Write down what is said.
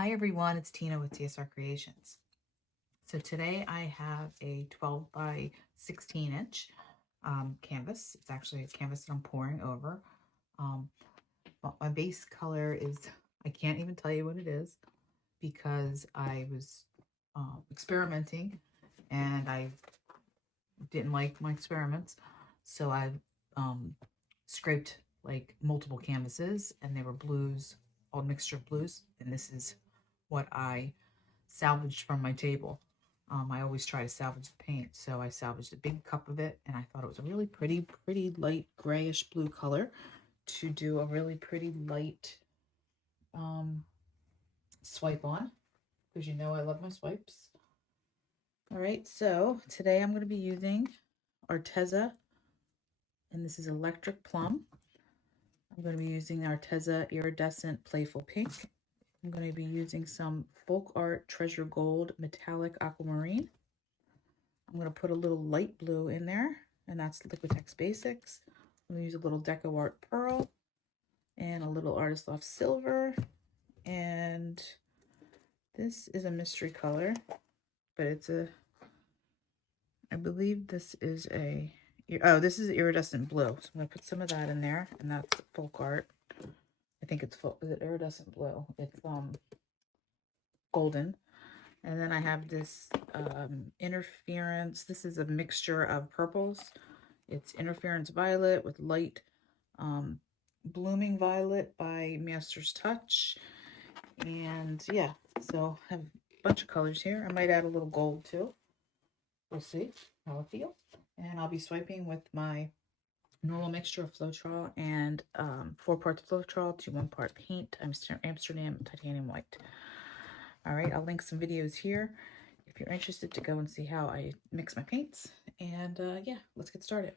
Hi everyone, it's Tina with TSR Creations. So today I have a 12 by 16 inch canvas. It's actually a canvas that I'm pouring over. But my base color is, I can't even tell you what it is because I was experimenting and I didn't like my experiments. So I scraped like multiple canvases and they were blues, all mixture of blues. And this is what I salvaged from my table. I always try to salvage the paint, so I salvaged a big cup of it, and I thought it was a really pretty light grayish blue color to do a really pretty light swipe on, because you know I love my swipes. All right, so today I'm going to be using Arteza, and this is Electric Plum. I'm going to be using Arteza Iridescent Playful Pink. I'm going to be using some Folk Art Treasure Gold Metallic Aquamarine. I'm going to put a little light blue in there, and that's Liquitex Basics. I'm going to use a little Deco Art Pearl and a little Artist Loft Silver. And this is a mystery color, but it's a, I believe this is a, oh, this is iridescent blue. So I'm going to put some of that in there, and that's Folk Art. I think it's full, is it iridescent blue? It's golden. And then I have this Interference. This is a mixture of purples. It's Interference Violet with light Blooming Violet by Master's Touch. And yeah, so I have a bunch of colors here. I might add a little gold too. We'll see how it feels. And I'll be swiping with my normal mixture of floetrol and 4 parts floetrol to 1 part paint, Amsterdam titanium white. All right, I'll link some videos here if you're interested to go and see how I mix my paints. And yeah, let's get started.